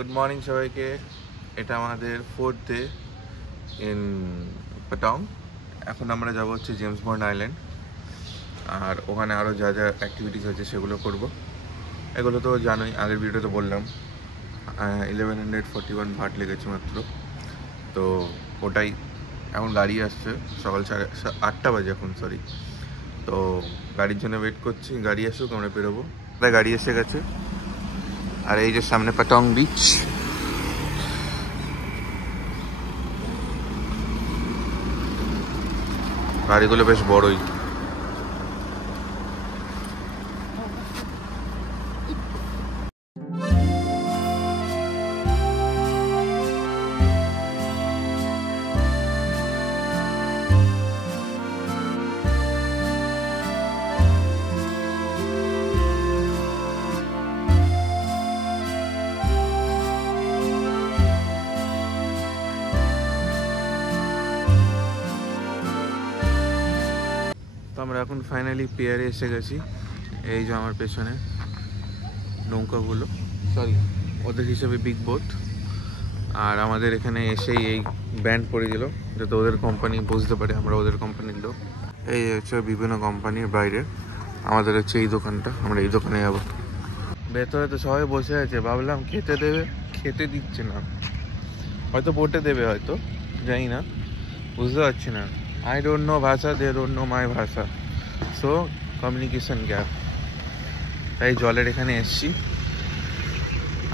Good morning সবাইকে। এটা আমাদের 4th ডে ইন পাটং। এখন আমরা যাব হচ্ছে জেমস বন্ড আইল্যান্ড, আর ওখানে আরও যা যা অ্যাক্টিভিটিস আছে সেগুলো করব। এগুলো তো জানোই, আগের ভিডিওতে বললাম। 1141 ভাট লেগেছে মাত্র, তো ওটাই। এখন গাড়ি আসছে সকাল 8টা বাজে এখন, সরি। তো গাড়ির জন্য ওয়েট করছি, গাড়ি আসুক আমরা বেরোবো। গাড়ি এসে গেছে, আর এই যে সামনে পাটং বিচ। গাড়িগুলো বেশ বড়ই। তো আমরা এখন ফাইনালি পিয়ারে এসে গেছি। এই যে আমার পেছনে নৌকাগুলো, সরি ওদের হিসেবে বিগ বোট। আর আমাদের এখানে এসেই এই ব্যান্ড পড়ে দিল, যাতে ওদের কোম্পানি বুঝতে পারে আমরা ওদের কোম্পানির লোক। এই হচ্ছে বিভিন্ন কোম্পানির বাইরে, আমাদের হচ্ছে এই দোকানটা, আমরা এই দোকানে যাবো। ভেতরে তো সবাই বসে আছে, ভাবলাম খেতে দেবে, খেতে দিচ্ছে না। হয়তো বোটে দেবে, হয়তো জানি না, বুঝতে পারছি না। I don't know ভাষা, they don't know my ভাষা, সো কমিউনিকেশন গ্যাপ। তাই জলের এখানে এসছি।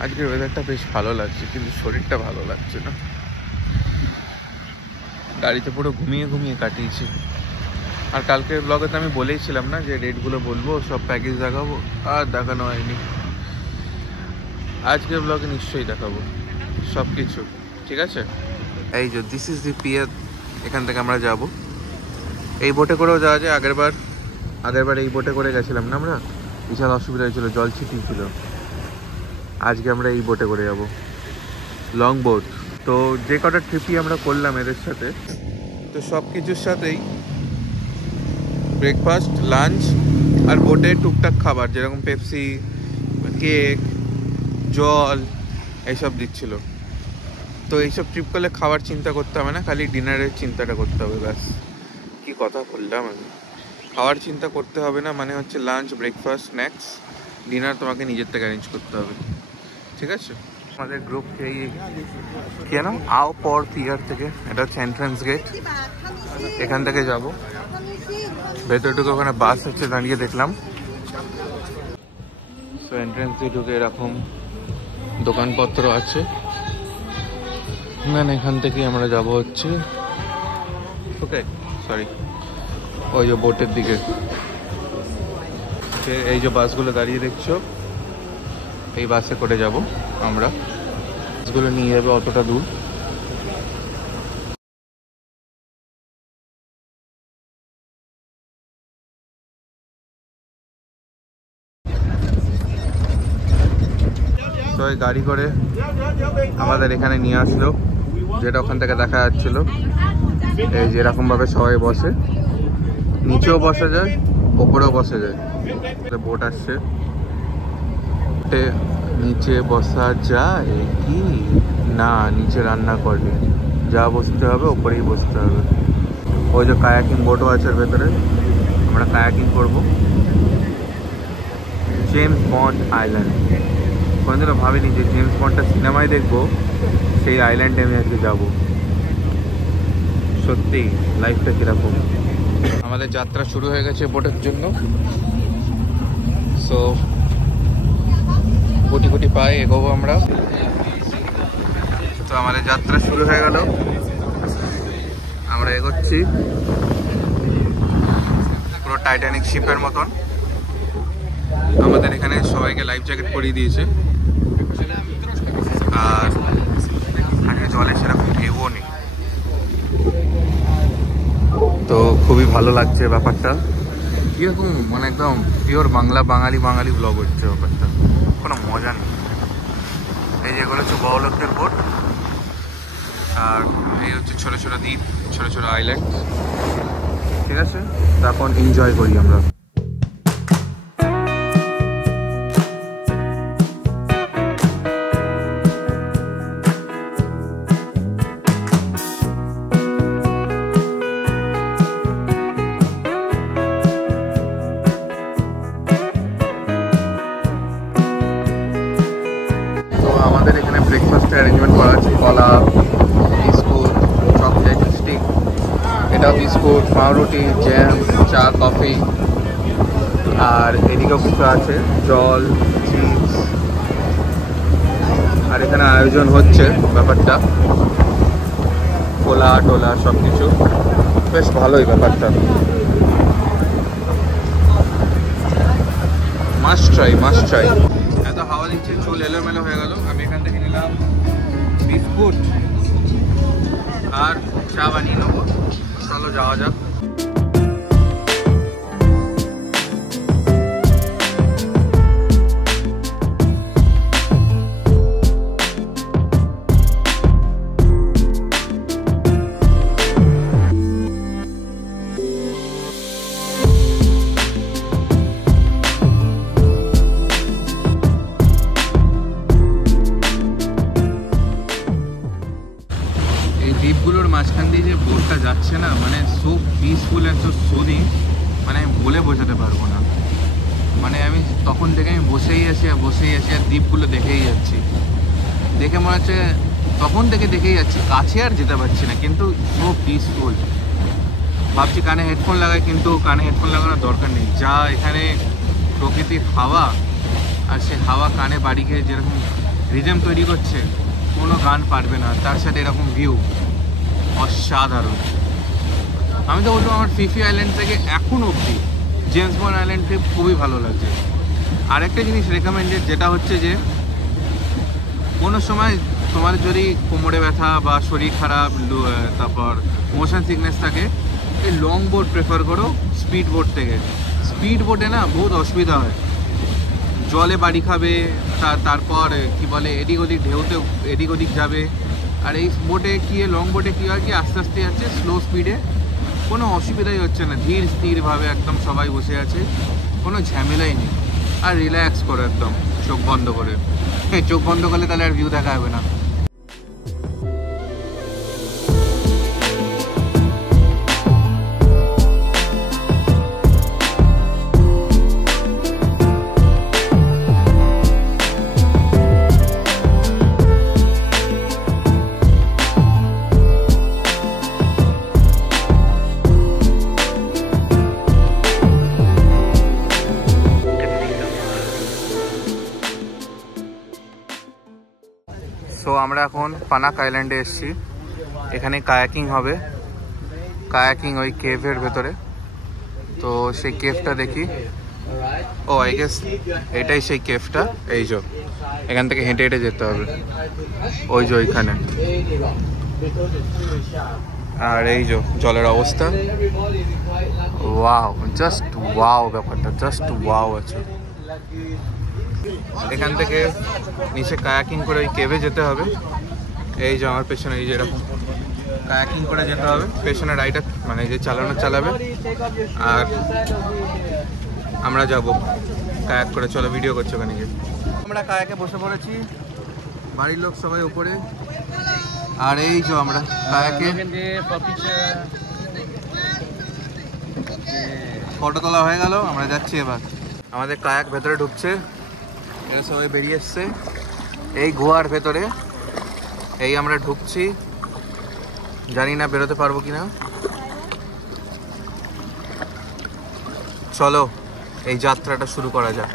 আজকের ওয়েদারটা বেশ ভালো লাগছে, কিন্তু শরীরটা ভালো লাগছে না। গাড়িতে পুরো ঘুমিয়ে ঘুমিয়ে কাটিয়েছি। আর কালকের ব্লগে তো আমি বলেইছিলাম না যে রেটগুলো বলবো, সব প্যাকেজ দেখাবো, আর দেখানো হয়নি। আজকের ব্লগে নিশ্চয়ই দেখাবো সব কিছু, ঠিক আছে? এই যে দিস ইজ দি পিয়ার, এখান থেকে আমরা যাব। এই বোটে করেও যাওয়া যায়। আগেরবার এই বোটে করে গেছিলাম না আমরা, বিশাল অসুবিধা হয়েছিল, জল ছিটিয়েছিল। আজকে আমরা এই বোটে করে যাব, লং বোট। তো যে কটা ট্রিপই আমরা করলাম এদের সাথে, তো সব কিছুর সাথেই ব্রেকফাস্ট, লাঞ্চ আর বোটে টুকটাক খাবার, যেরকম পেপসি, কেক, জল, এইসব দিচ্ছিল। তো এইসব ট্রিপ করলে খাবার চিন্তা করতে হবে না, খালি ডিনারের চিন্তাটা করতে হবে, ব্যাস। কি কথা বললাম আমি! খাওয়ার চিন্তা করতে হবে না, মানে হচ্ছে লাঞ্চ, ব্রেকফাস্ট, স্ন্যাক্স, ডিনার তোমাকে নিজের থেকে অ্যারেঞ্জ করতে হবে, ঠিক আছে? আমাদের গ্রুপকে কেন আও পর পিয়ার থেকে, এটা হচ্ছে এন্ট্রান্স গেট, এখান থেকে যাব ভেতরে ঢুকে। ওখানে বাস হচ্ছে দাঁড়িয়ে দেখলাম। তো এন্ট্রান্স দিয়ে ঢুকে এরকম দোকানপত্র আছে, মানে এখান থেকে আমরা যাব হচ্ছে, ওকে সরি, ওই যে বোটের দিকে। এই যে বাসগুলো দাঁড়িয়ে দেখছো, এই বাসে করে যাব আমরা। বাসগুলো নিয়ে যাবে অতটা দূর। তো এই গাড়ি করে আমাদের এখানে নিয়ে আসলো, যেটা ওখান থেকে দেখা যাচ্ছিল। এই যে এরকম ভাবে সবাই বসে, নিচেও বসা যায়, ওপরেও বসা যায়। বোট আসছে, নিচে বসা যায় কি না? নিচে রান্না করে, যা বসতে হবে ওপরেই বসতে হবে। ওই যে কায়াকিং বোটও আছে ভেতরে, আমরা কায়াকিং করবো। জেমস বন্ড আইল্যান্ড, কোনোদিনও ভাবিনি যে জেমস বন্ডটা সিনেমায় দেখবো, সেই আইল্যান্ডে আমি আজকে যাবো। সত্যি লাইফটা কিরকম। আমাদের যাত্রা শুরু হয়ে গেছে বোটের জন্য। সো কোটি কোটি পায়ে এগোবো আমরা। তো আমাদের যাত্রা শুরু হয়ে গেল, আমরা এগোচ্ছি পুরো টাইটানিক শিপের মতন। আমাদের এখানে সবাইকে লাইফ জ্যাকেট পরিয়ে দিয়েছে, আর জলে সেরকম ঢেউও নেই। তো খুবই ভালো লাগছে ব্যাপারটা। কিরকম মানে একদম পিওর বাঙালি ব্লগ হচ্ছে ব্যাপারটা, কোনো মজা নেই। এই যেগুলো হচ্ছে বড়লোকদের বোট, আর এই হচ্ছে ছোট ছোট দ্বীপ, ছোট ছোট আইল্যান্ড, ঠিক আছে? তখন এনজয় করি আমরা। আমাদের এখানে ব্রেকফাস্টের অ্যারেঞ্জমেন্ট করা আছে, কলা, বিস্কুট, চকলেট, স্টিক, এটা বিস্কুট, পাউরুটি, জ্যাম, চা, কফি, আর এদিকেও কিছু আছে, জল, চিপস। আর এখানে আয়োজন হচ্ছে ব্যাপারটা, কোলা টোলা সব কিছু, বেশ ভালোই ব্যাপারটা। Must try. এত হাওয়া দিচ্ছে, চুল এলোমেলো হয়ে গেল। আমি এখান থেকে নিলাম বিস্কুট আর চা বানিয়ে নেবো। চলো যাওয়া যাক। দ্বীপগুলোর মাঝখান দিয়ে যে বোটটা যাচ্ছে না, মানে সো পিসফুল এত সুদিং, মানে বলে বোঝাতে পারবো না। মানে আমি তখন থেকে আমি বসেই আছি আর দ্বীপগুলো দেখেই যাচ্ছি। দেখে মনে হচ্ছে তখন থেকে দেখেই যাচ্ছি, কাছে আর যেতে পারছি না, কিন্তু সো পিসফুল। ভাবছি কানে হেডফোন লাগাই, কিন্তু কানে হেডফোন লাগানোর দরকার নেই। যা এখানে প্রকৃতির হাওয়া, আর সে হাওয়া কানে বাড়ি খেয়ে যেরকম রিদম তৈরি করছে, কোনো গান পারবে না। তার সাথে এরকম ভিউ অসাধারণ। আমি তো বলবো আমার ফিফি আইল্যান্ড থেকে এখন অবধি জেমস বন্ড আইল্যান্ডকে খুবই ভালো লাগছে। আরেকটা জিনিস রেকমেন্ডেড, যেটা হচ্ছে যে কোনো সময় তোমার যদি কোমরে ব্যথা বা শরীর খারাপ, তারপর মোশন সিকনেস থাকে, এই লং বোট প্রেফার করো স্পিড বোট থেকে। স্পিড বোটে না বহুত অসুবিধা হয়, জলে বাড়ি খাবে, তারপর কি বলে এদিক ওদিক ঢেউতে এদিক ওদিক যাবে। আর এই বোটে কি, লং বোটে কী হয় কি, আস্তে আস্তে যাচ্ছে স্লো স্পিডে, কোনো অসুবিধাই হচ্ছে না, ধীর স্থিরভাবে একদম সবাই বসে আছে, কোনো ঝামেলাই নেই। আর রিল্যাক্স করো একদম চোখ বন্ধ করে। চোখ বন্ধ করলে তাহলে আর ভিউ দেখা যাবে না। সো আমরা এখন পানাক আইল্যান্ডে এসেছি। এখানে কায়াকিং হবে, কায়াকিং ওই কেভের ভেতরে। তো সেই কেভটা দেখি। ও আই গেস এটাই সেই কেভটা। এই যে এখান থেকে হেঁটে হেঁটে যেতে হবে, ওই যে ওইখানে। আর এই যে জলের অবস্থা, ওয়াও, জাস্ট ওয়াও, ব্যাপারটা জাস্ট ওয়াও আছে। এখান থেকে নিচে কায়াকিং করে ওই কেভে যেতে হবে। এই যে আমার পেছনে এই যে এরকম কায়াকিং করে যেতে হবে, পেছনে রাইডার মানে যে চালাবে, আর আমরা যাব কায়াক করে। চলো ভিডিও করছো ওখানে গিয়ে। আমরা কায়াকে বসে পড়েছি, বাড়ির লোক সবাই উপরে, আর এই যে আমরা কায়াকে ফটো তোলা হয়ে গেল। আমরা যাচ্ছি এবার, আমাদের কায়াক ভেতরে ঢুকছে, এরা সবাই বেরিয়ে এসছে এই গোয়ার ভেতরে। এই আমরা ঢুকছি, জানি না বেরোতে পারবো কিনা। চলো এই যাত্রাটা শুরু করা যাক।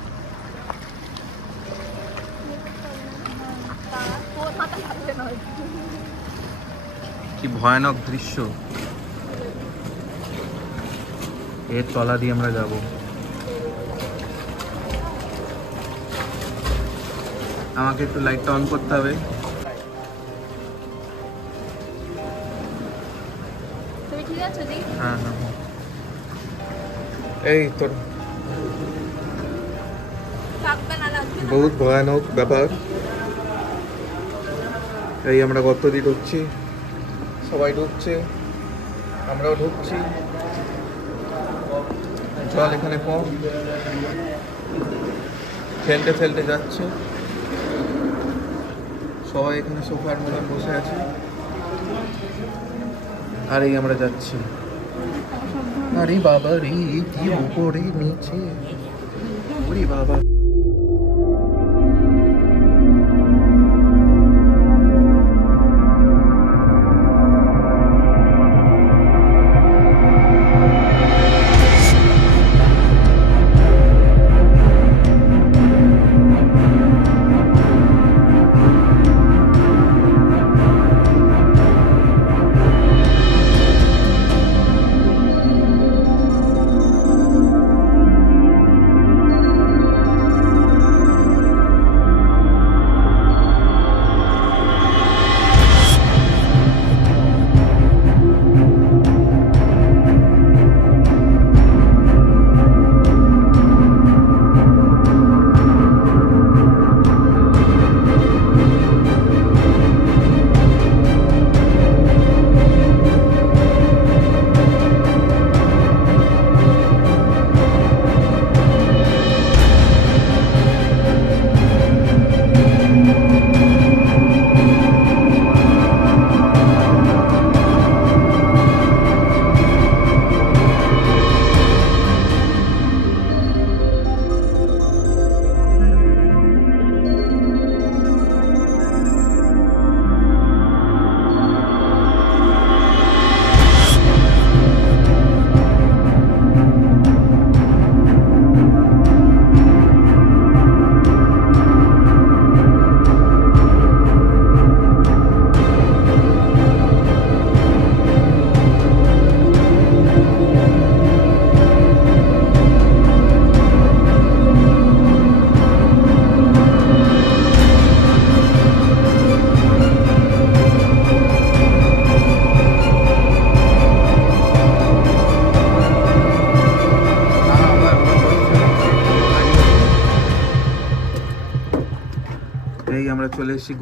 কি ভয়ানক দৃশ্য, এর তলা দিয়ে আমরা যাব। আমাকে একটু লাইটটা অন করতে হবে। হ্যাঁ, এই তোর বহুত ভয়ানক ব্যাপার। এই আমরা গর্ত দিয়ে ঢুকছি, সবাই ঢুকছে, আমরাও ঢুকছি। জল এখানে কম, ফেলতে ফেলতে যাচ্ছে। সবাই এখানে সোফার মতন বসে আছে, আর এই আমরা যাচ্ছি। আরে বাবা রে, কি উপরে নিচে, ওরে বাবা।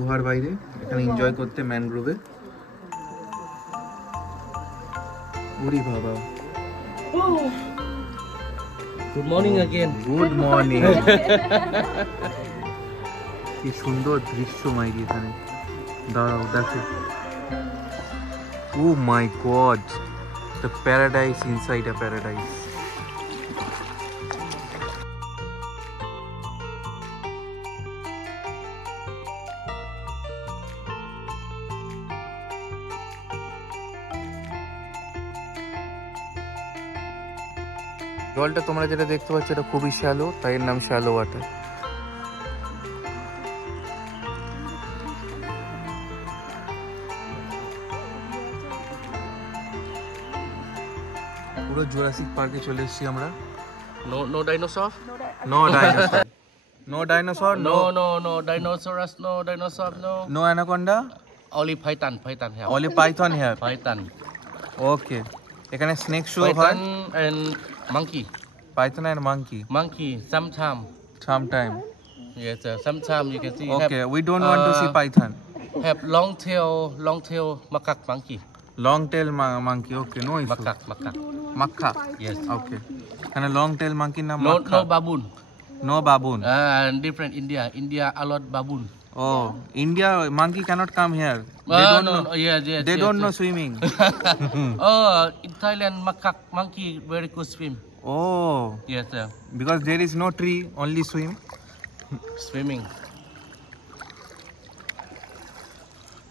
আবহাওয়ার বাইরে এখানে এনজয় করতে ম্যানগ্রোভে। ওরে বাবা, Good morning again. Good morning. কি সুন্দর দৃশ্য মাইরি এখানে, দাঁড়াও দেখো। Oh my god, the paradise inside a paradise. জলটা তোমরা যেটা দেখতে পাচ্ছ এটা খুবই শ্যালো, তাই এর নাম শ্যালো ওয়াটার। পুরো জুরাসিক পার্কে চলে এসেছি আমরা। No dinosaur? No dinosaur, no dinosaur, No dinosaurs, no dinosaur, no. No anaconda, Only python here. Only python here. Python. Okay, এখানে স্নেক শো হয়, Python and monkey. Python and monkey Monkey, sometime. Sometime. Yes, sometime you can see okay, we don't want to see python. have long tail macaque monkey. Long tail monkey, okay, no issue. Macaque. Macaque, Yes. Okay. এখানে long tail মাঙ্কির নাম No মাক্খা। baboon. No Babun. And different India a lot baboon. Oh, India monkey cannot come here. Yes. They don't know swimming. In Thailand monkey very good swim. Oh, Yes, sir. because there is no tree, only swim. Swimming.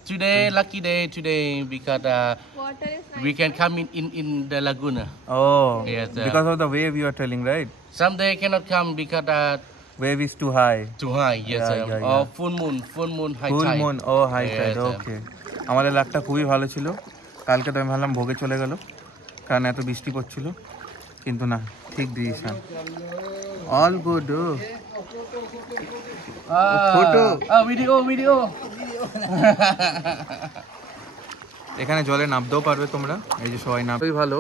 Today, lucky day today because Water is nice. we can come in the lagoon. Oh, Yes, sir. because of the wave you are telling, right? Someday cannot come because Wave is too high. too high. Yes, Yeah, sir. yeah, Or yeah. full moon high Full tide. moon, oh high Yes, tide, sir. okay. আমাদের লাকটা খুবই ভালো ছিল। কালকে তো আমি ভাবলাম ভোগে চলে গেল, কারণ এত বৃষ্টি পড়ছিল, কিন্তু না, ঠিক decision. All good. Photo. Video. এখানে জলে নামতেও পারবে তোমরা, এই যে সবাই নামতেই ভালো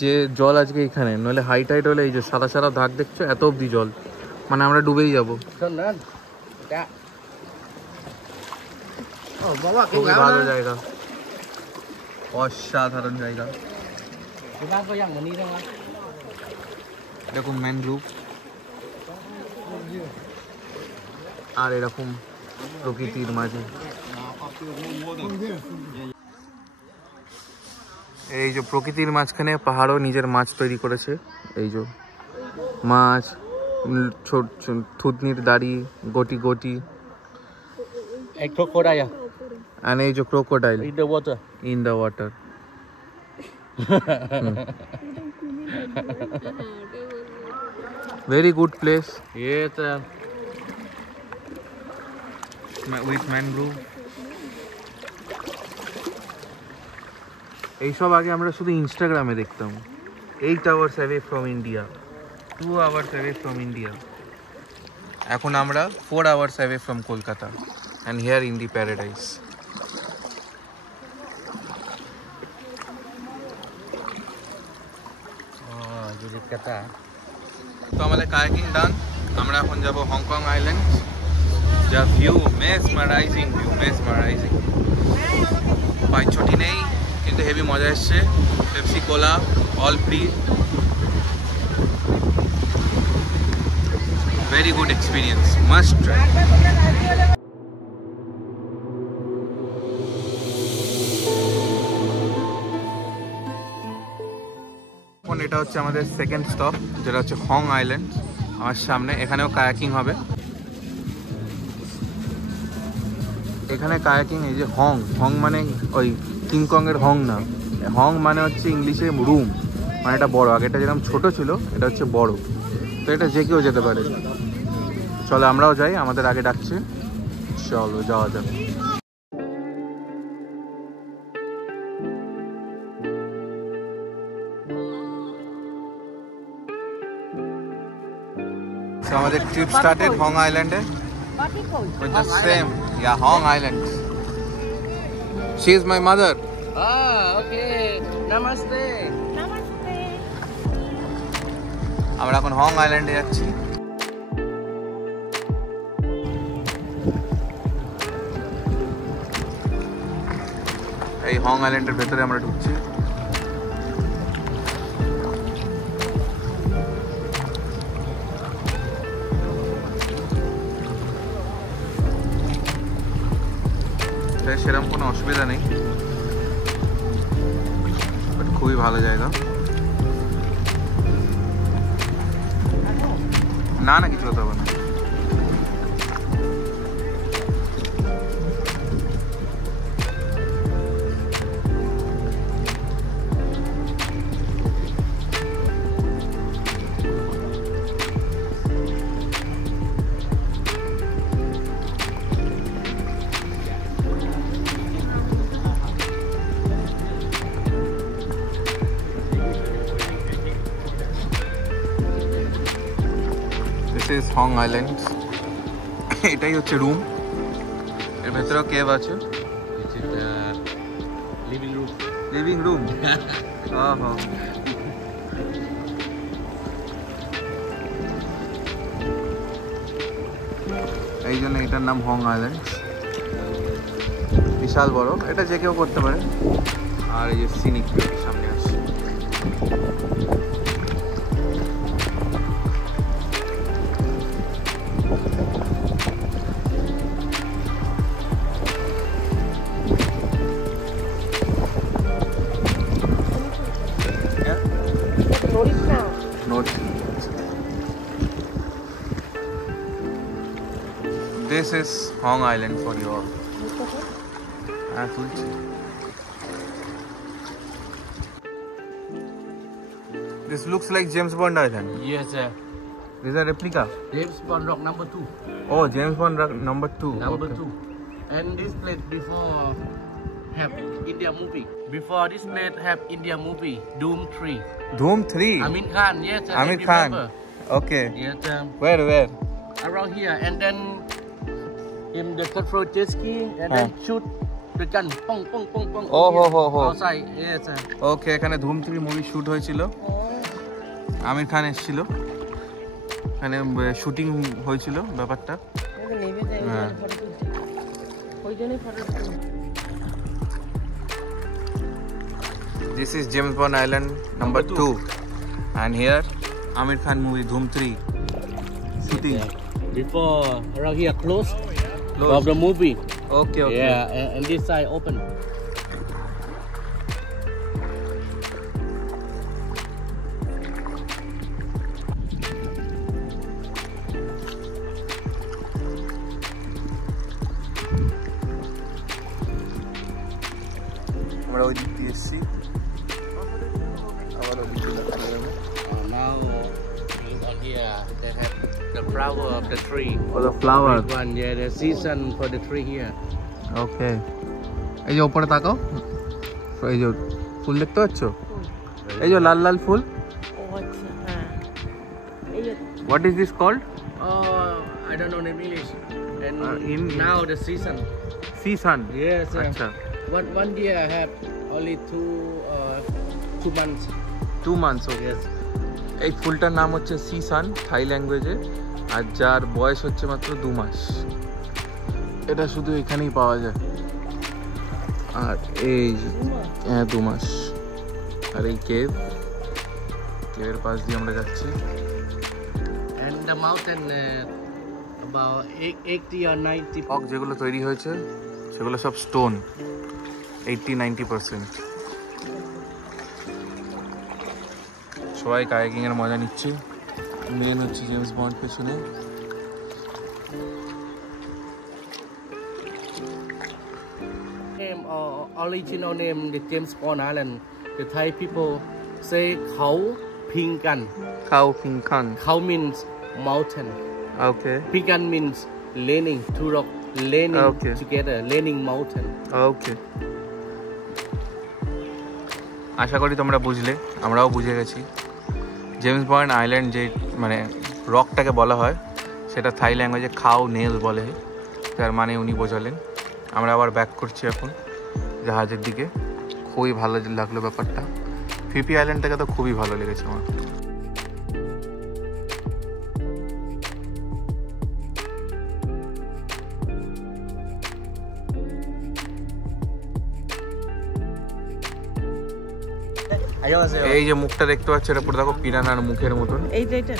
যে জল আজকে এখানে, নইলে হাই টাইড হলে এই যে সাদা সাদা দাগ দেখছো এত অব্দি জল, মানে আমরা ডুবেই যাবো। খুবই ভালো জায়গা, অসাধারণ জায়গা। এরকম ম্যানগ্রোভ আর এরকম প্রকৃতির মাঝে এই যে প্রকৃতির মাঝখানে পাহাড়ও নিজের মাছ তৈরি করেছে। এই যে মাছ, ছোট থুতনির দাড়ি, গোটি A crocodile and এই যে crocodile in the water. in the water. Very good place Yes. with mangrove. এইসব আগে আমরা শুধু ইনস্টাগ্রামে দেখতাম। 8 hours away from India, 2 hours away from India. এখন আমরা 4 hours away from Kolkata and here in the paradise. তো আমাদের কায়াকিং ডান, আমরা এখন যাব হংকং আইল্যান্ড। যা ভিউ, মেসমারাইজিং ভিউ, মেসমারাইজিং। পায়ে ছুটি নেই কিন্তু হেভি মজা এসছে। Pepsi cola all free, very good experience, must try. এখন এটা হচ্ছে আমাদের সেকেন্ড স্টপ, যেটা হচ্ছে হং আইল্যান্ড আমার সামনে। এখানেও কায়াকিং হবে। এখানে কায়াকিং, এই যে হং মানে ওই কিংকংয়ের হং না, হং মানে হচ্ছে ইংলিশে রুম, মানে এটা বড়। আগে এটা যেরকম ছোট ছিল, এটা হচ্ছে বড়, তো এটা যে কেউ যেতে পারে। চলো আমরাও যাই, আমাদের আগে ডাকছে, চলো যাওয়া যাক। So আমাদের ট্রিপ স্টার্টেড হং আইল্যান্ডে with the same, yeah, Hong Island. She is my mother. Okay. Namaste. আমরা এখন হং আইল্যান্ডে যাচ্ছি। এই হং আইল্যান্ডের ভেতরে আমরা ঢুকছি। সেরকম কোনো অসুবিধা নেই, বাট খুবই ভালো জায়গা। না না কিছু কথা হবে না। This is Hong Island. এটাই হচ্ছে রুম, এর ভেতরেও কেভ আছে। লিভিং রুম এই জন্য এটার নাম হং আইল্যান্ড। বিশাল বড়, এটা যে কেউ করতে পারে। আর এই যে সিনিক সামনে আছে। This is Hong Island for you all. This looks like James Bond Island. Yes, sir. This is a replica. James Bond Rock number 2. Oh, James Bond number 2. Number Okay. 2. And this place before have India movie. Before this place have India movie. Doom 3. Doom 3. Amin Khan. Yes, sir. Amir I Khan. remember. Okay. Yes, sir. Where? Around here, and then him the control jet ski, and then shoot the gun, pong pong pong pong. Oh, here, ho, ho. outside, yes sir. Okay, এখানে ধুম 3 movie shoot হয়েছিল। আমির খান এসেছিল, এখানে shooting হয়েছিল ব্যাপারটা। This is James Bond Island number 2, and here Amir Khan movie Doom 3 shooting. Yeah. Before around here closed Closed. of the movie. Okay. Yeah, and this side open. আমরা ওই দিক দিয়ে এসেছি, আবার ওই দিকে Now on here they have the flower of the tree. Oh, the flower. Big one, yeah, the season for the tree here. ওকে, এই যে উপরে তাকাও, এই যে ফুল দেখতে পাচ্ছ, এই যে লাল লাল ফুল। What is this called? I don't know in English. And in- now the season. Sea sun. Yes, sir. আচ্ছা, One year I have only two months. 2 months. Okay. Yes. এই ফুলটার নাম হচ্ছে সি সান থাই ল্যাঙ্গুয়েজে, আর যার বয়স হচ্ছে মাত্র 2 মাস। এটা শুধু এখানেই পাওয়া যায়। আর এই হ্যাঁ 2 মাস। আর এই কেভের পাশ দিয়ে আমরা যাচ্ছি। And the mountain about 80 or 90. Block যেগুলো তৈরি হয়েছে সেগুলো সব স্টোন, 80-90%। সবাই কায়াকিং এর মজা নিচ্ছে। মেন হচ্ছে জেমস বন্ড পেছনে। Name original name the James Bond Island. The Thai people say Khao Pingan. খাও পিংখান। Khao means mountain. ওকে Pingan means leaning, two rock leaning Okay. together, leaning mountain. ওকে, আশা করি তোমরা বুঝলে, আমরাও বুঝে গেছি। জেমস বন্ড আইল্যান্ড যে মানে রকটাকে বলা হয় সেটা থাই ল্যাঙ্গুয়েজে খাও নেল বলে, তার মানে উনি বোঝালেন। আমরা আবার ব্যাক করছি এখন জাহাজের দিকে। খুবই ভালো লাগলো ব্যাপারটা। ফিপি আইল্যান্ডটাকে তো খুবই ভালো লেগেছে আমার। এই যে মুখটা দেখতে পাচ্ছ, এটা পুরো দেখো পিরানার মুখের মতন। এইটা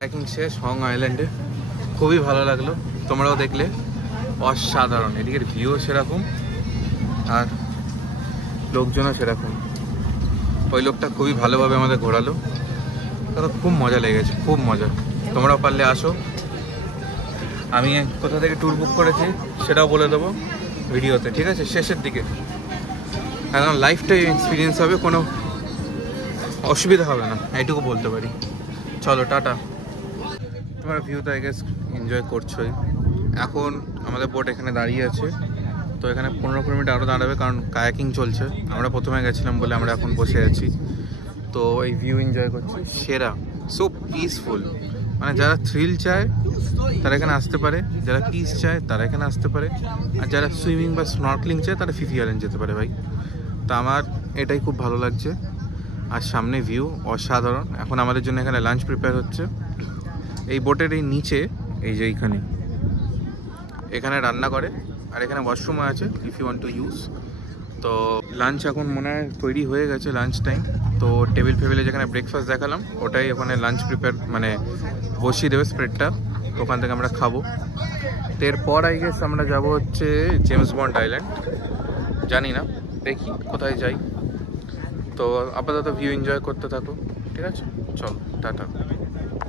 ট্রেকিং শেষ হং আইল্যান্ডে, খুবই ভালো লাগলো, তোমরাও দেখলে অসাধারণ। এদিকের ভিউ সেরকম আর লোকজনও সেরকম। ওই লোকটা খুবই ভালোভাবে আমাদের ঘোরালো, তাতে খুব মজা লেগেছে, খুব মজা। তোমরাও পারলে আসো। আমি কোথা থেকে ট্যুর বুক করেছি সেটাও বলে দেবো ভিডিওতে, ঠিক আছে, শেষের দিকে। একদম লাইফ টাইম এক্সপিরিয়েন্স হবে, কোনো অসুবিধা হবে না, এইটুকু বলতে পারি। চলো টাটা। তোমরা ভিউটা আই গেস এনজয় করছোই। এখন আমাদের বোট এখানে দাঁড়িয়ে আছে, তো এখানে 15 মিনিট আরও দাঁড়াবে, কারণ কায়াকিং চলছে। আমরা প্রথমে গেছিলাম বলে আমরা এখন বসে আছি, তো এই ভিউ এনজয় করছি। সেরা, সো পিসফুল, মানে যারা থ্রিল চায় তারা এখানে আসতে পারে, যারা পিস চায় তারা এখানে আসতে পারে, আর যারা সুইমিং বা স্নর্কলিং চায় তারা ফিফি আইল্যান্ড যেতে পারে ভাই। তো আমার এটাই খুব ভালো লাগছে, আর সামনে ভিউ অসাধারণ। এখন আমাদের জন্য এখানে লাঞ্চ প্রিপেয়ার হচ্ছে। এই বোটের এই নিচে, এই যে এখানে রান্না করে, আর এখানে ওয়াশরুমও আছে if you want to use. তো লাঞ্চ এখন মনে হয় তৈরি হয়ে গেছে, লাঞ্চ টাইম। তো টেবিল ফেবিলে যেখানে ব্রেকফাস্ট দেখালাম, ওটাই ওখানে লাঞ্চ প্রিপেয়ার, মানে বসিয়ে দেবে স্প্রেডটা, তো ওখান থেকে আমরা খাবো। তো এরপর আই গেস আমরা যাব হচ্ছে জেমস বন্ড আইল্যান্ড, জানি না, দেখি কোথায় যাই। তো আপাতত ভিউ এনজয় করতে থাকো, ঠিক আছে, চলো টাটা।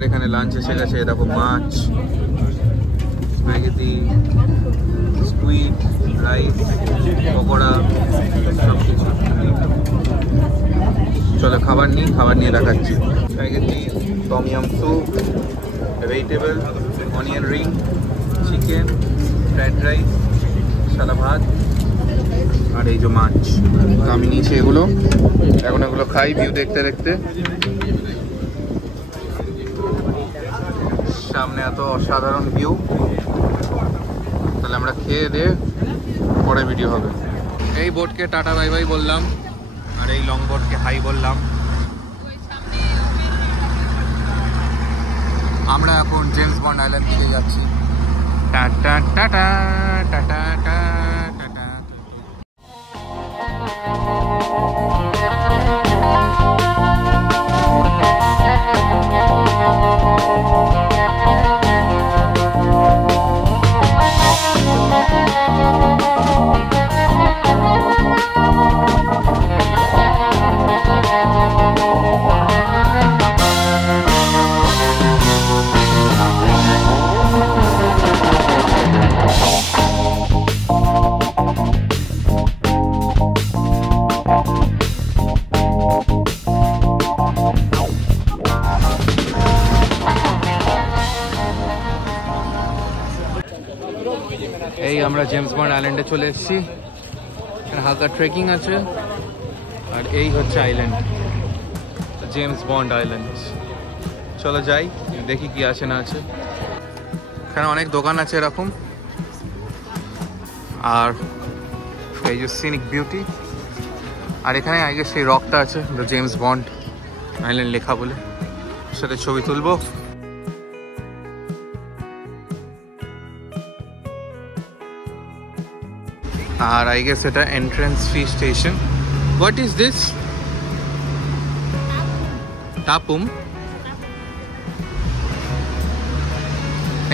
এখানে লাঞ্চ এসে গেছে, দেখো মাছ, স্প্যাগেটি, স্কুইড, রাইস, পকোড়া, সব কিছু। চলো খাবার নিয়ে দেখাচ্ছি। Spaghetti, tom yum soup, vegetable, onion ring, chicken, fried rice, সাদা ভাত, আর এই যে মাছ। তো আমি নিয়েছি এগুলো, এখন এগুলো খাই ভিউ দেখতে দেখতে। সামনে এত অসাধারণ ভিউ, তাহলে আমরা খেয়ে দিয়ে পরে ভিডিও হবে। এই বোটকে টাটা বাই বাই বললাম, আর এই লং বোটকে হাই বললাম। আমরা এখন জেমস বন্ড আইল্যান্ড দিকে যাচ্ছি। Tata tata tata tata. এই আমরা জেমস বন্ড আইল্যান্ডে চলে এসেছি। এখানে হালকা ট্রেকিং আছে, আর এই হচ্ছে আইল্যান্ড, জেমস বন্ড আইল্যান্ড। চলো যাই, দেখি কি আছে না আছে। এখানে অনেক দোকান আছে এরকম, আর এই যে সিনিক বিউটি, আর এখানে আগে সেই রকটা আছে দ্য জেমস বন্ড আইল্যান্ড লেখা বলে, সাথে ছবি তুলবো। আর আই গেস এটা entrance fee station. What is this? টাপুম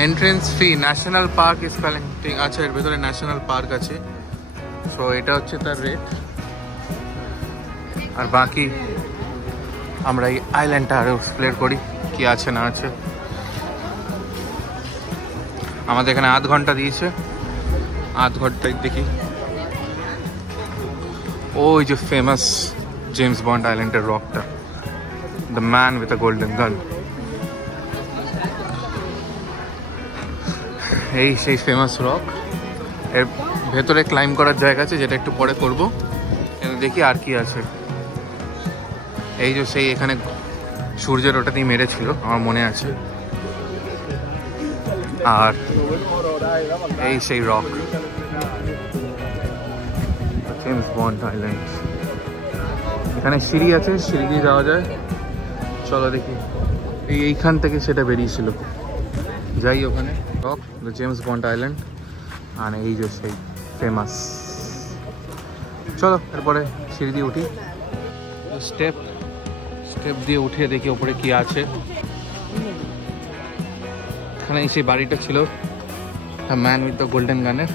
entrance fee, national park is collecting. আচ্ছা, এর ভেতরে ন্যাশনাল পার্ক আছে, সো এটা হচ্ছে তার রেট। আর বাকি আমরা এই আইল্যান্ডটা আরও এক্সপ্লোর করি, কি আছে না আছে। আমাদের এখানে আধ ঘন্টা দিয়েছে, আধ ঘন্টায় দেখি। ওই যে ফেমাস জেমস বন্ড আইল্যান্ডের রকটা, the man with a golden gun, এই সেই ফেমাস রক, এর ভেতরে ক্লাইম্ব করার জায়গা আছে যেটা একটু পরে করব। দেখি আর কি আছে। এই যে সেই এখানে সূর্যের ওটা দিয়ে মেরেছিল আমার মনে আছে। আর এই সেই রক, জেমস বন্ড আইল্যান্ড। এখানে সিঁড়ি আছে, সিঁড়ি দিয়ে যাওয়া যায়। চলো দেখি, এইখান থেকে সেটা বেরিয়েছিল। যাই ওখানে। Rock, the James Bond island. আর এই যে সেই ফেমাস। চলো এরপরে সিঁড়ি দিয়ে উঠি। স্টেপ দিয়ে উঠে দেখি ওপরে কি আছে। এখানে সেই বাড়িটা ছিল, the man with the golden গানের।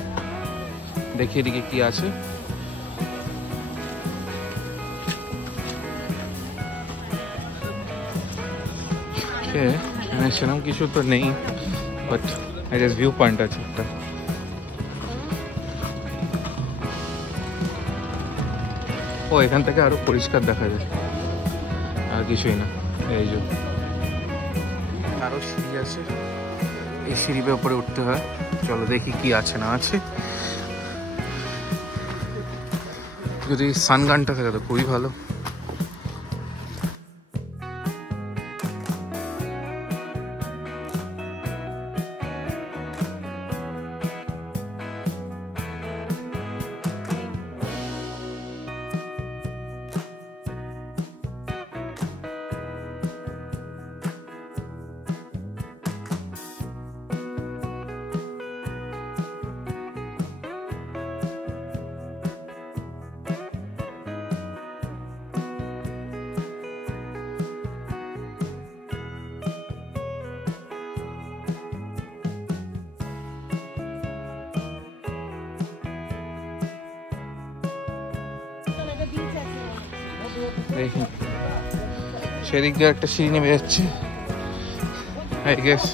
দেখি এদিকে কি আছে। এখানে সেরকম কিছু তো নেই, বাট এটা ভিউ পয়েন্ট আছে একটা। ও এখান থেকে আরো পরিষ্কার দেখা যায়, আর কিছুই না। এই যে আরো সিঁড়ি আছে, এই সিঁড়ি বেয়ে উপরে উঠতে হয়। চলো দেখি কি আছে না আছে। যদি সানগানটা থাকে তো খুবই ভালো। দেখি সেদিক দিয়ে একটা সিঁড়ি নেমে যাচ্ছে। আই গেস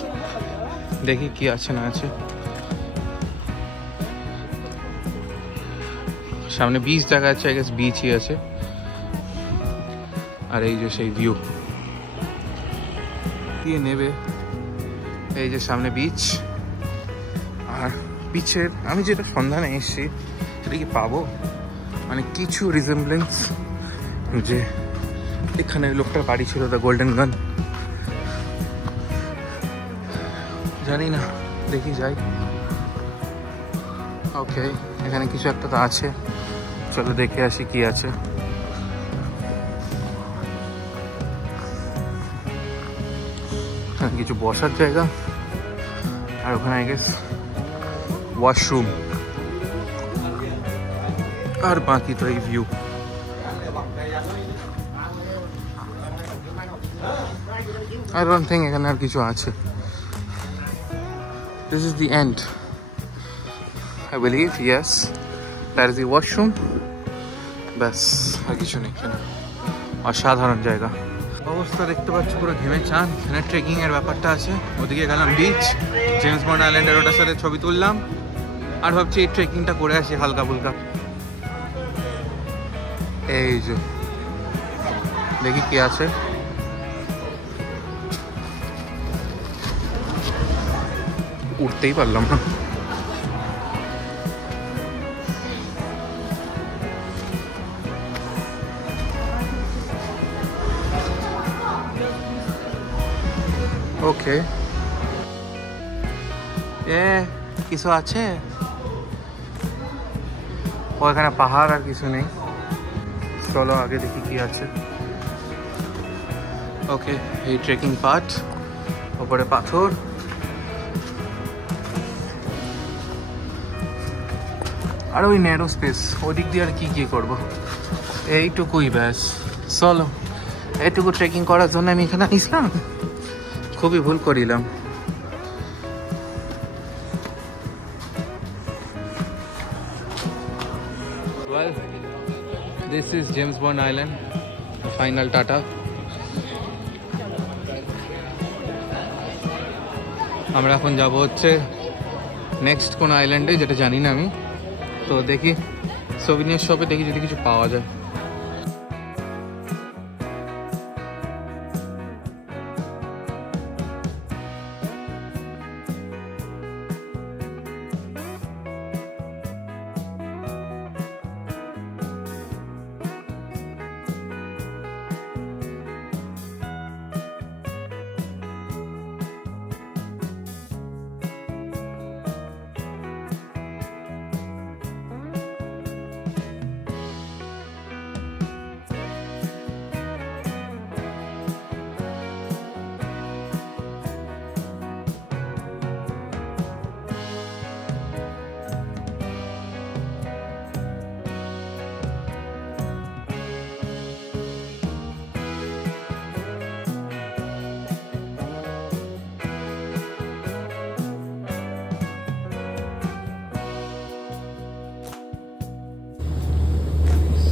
দেখি কি আছে না আছে। সামনে বিচ দেখা যাচ্ছে, আই গেস বিচই আছে। আর এই যে সেই ভিউ দিয়ে নেবে। এই যে সামনে বিচ, আর বিচের আমি যেটা সন্ধানে এসেছি সেটা কি পাবো, মানে কিছু রিজেম্বলেন্স যে এখানে লোকটার বাড়ি ছিল, দ্য গোল্ডেন গান। জানি না, দেখি যাই। ওকে, এখানে কিছু একটা তো আছে, চলো দেখে আসি কি আছে। কিছু বসার জায়গা, আর ওখানে আই গেস ওয়াশরুম, আর বাকি তো এই ভিউ। I don't think এখানে আর কিছু আছে। This is the end, I believe. Yes, that is the washroom. ব্যাস, আর কিছু নেই এখানে। অসাধারণ জায়গা। অবস্থা দেখতে পাচ্ছি পুরো ঘেমে চান। এখানে ট্রেকিং এর ব্যাপারটা আছে। ওদিকে গেলাম বিচ, জেমস বন্ড আইল্যান্ডের ওটার সাথে ছবি তুললাম, আর ভাবছি এই ট্রেকিংটা করে আসি হালকা ফুলকা। এই যে দেখি কি আছে। উঠতেই পারলাম না। ওকে, কিছু আছে ওখানে? পাহাড় আর কিছু নেই। চলো আগে দেখি কি আছে। ওকে, এই ট্রেকিং পাথ, ওপরে পাথর, আর ওই ন্যারো স্পেস, ওদিক দিয়ে আর কি করবো, এইটুকুই ব্যাস। চলো, এইটুকু ট্রেকিং করার জন্য আমি এখানে আসলাম, খুবই ভুল করিলাম। Well, this is James Bond Island, the final Tata. আমরা এখন যাব হচ্ছে নেক্সট কোন আইল্যান্ডে, যেটা জানি না আমি। তো দেখি সোভিনিয়ার শপে দেখি যদি কিছু পাওয়া যায়।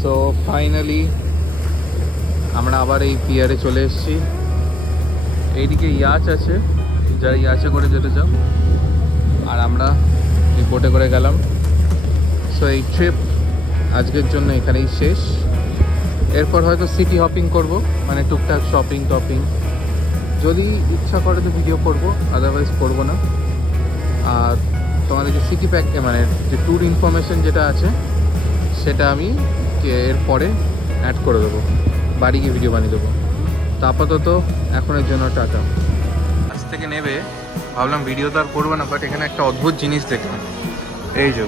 সো ফাইনালি আমরা আবার এই পিয়ারে চলে এসেছি। এইদিকে ইয়াচ আছে, যারা ইয়াচে করে যেতে চাও, আর আমরা এই বোটে করে গেলাম। সো এই ট্রিপ আজকের জন্য এখানেই শেষ। এরপর হয়তো সিটি হপিং করব, মানে টুকটাক শপিং টপিং, যদি ইচ্ছা করে তো ভিডিও করব, আদারওয়াইজ করব না। আর তোমাদেরকে সিটি প্যাক মানে যে ট্যুর ইনফরমেশন যেটা আছে সেটা আমি এরপরে অ্যাড করে দেবো, বাড়ি গিয়ে ভিডিও বানিয়ে দেবো। তো আপাতত এখনের জন্য টাটা। আজ থেকে নেবে ভাবলাম ভিডিও তো আর করবো না, বাট এখানে একটা অদ্ভুত জিনিস দেখলাম। এই যে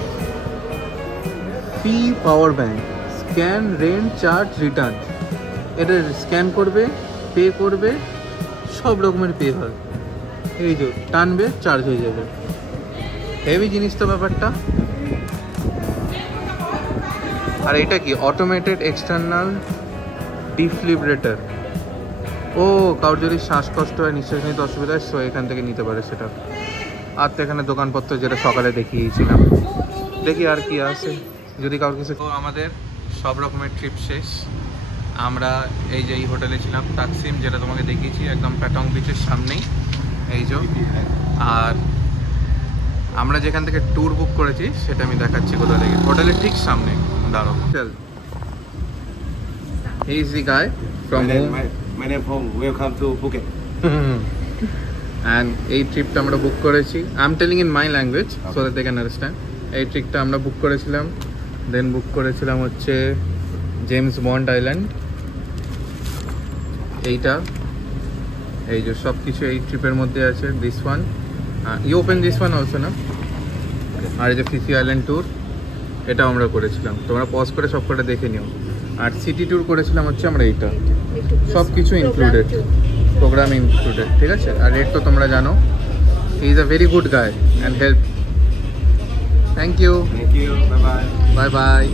P power bank, scan, rent, charge, return. এটা স্ক্যান করবে, পে করবে, সব রকমের পে হয়। এই যে টানবে, চার্জ হয়ে যাবে। হেভি জিনিস তো ব্যাপারটা। আর এটা কি? Automated external defibrillator. ও কারোর যদি শ্বাসকষ্ট হয়, নিঃশ্বাস নিতে অসুবিধা হয়, সো এখান থেকে নিতে পারে সেটা। আর তো এখানে দোকানপত্র যেটা সকালে দেখিয়েছিলাম, দেখি আর কি আছে যদি কারোর কিছু। তো আমাদের সব রকমের ট্রিপ শেষ। আমরা এই যে এই হোটেলে ছিলাম, তাকসিম, যেটা তোমাকে দেখিয়েছি, একদম প্যাটং বিচের সামনেই। এই যে, আর আমরা যেখান থেকে ট্যুর বুক করেছি সেটা আমি দেখাচ্ছি কোথায় থেকে। হোটেলের ঠিক সামনে দাঁড়ো। চল, he is the guy from My name home. Welcome to Phuket. And এই ট্রিপটা আমরা বুক করেছি, I am telling in my language so that they can understand. এই ট্রিপটা আমরা বুক করেছিলাম, দেন বুক করেছিলাম হচ্ছে জেমস বন্ড আইল্যান্ড। এইটা, এই যে সব কিছু এই ট্রিপের মধ্যে আছে। This one, you open this one also না। আর এই যে ফিফি আইল্যান্ড ট্যুর, এটাও আমরা করেছিলাম। তোমরা পজ করে সব কটা দেখে নিও। আর সিটি ট্যুর করেছিলাম হচ্ছে আমরা এইটা, সব কিছু ইনক্লুডেড, প্রোগ্রাম ইনক্লুডেড, ঠিক আছে। আর রেট তো তোমরা জানো। He is a very good guy and help. Thank you, Thank you. Bye bye. Bye by.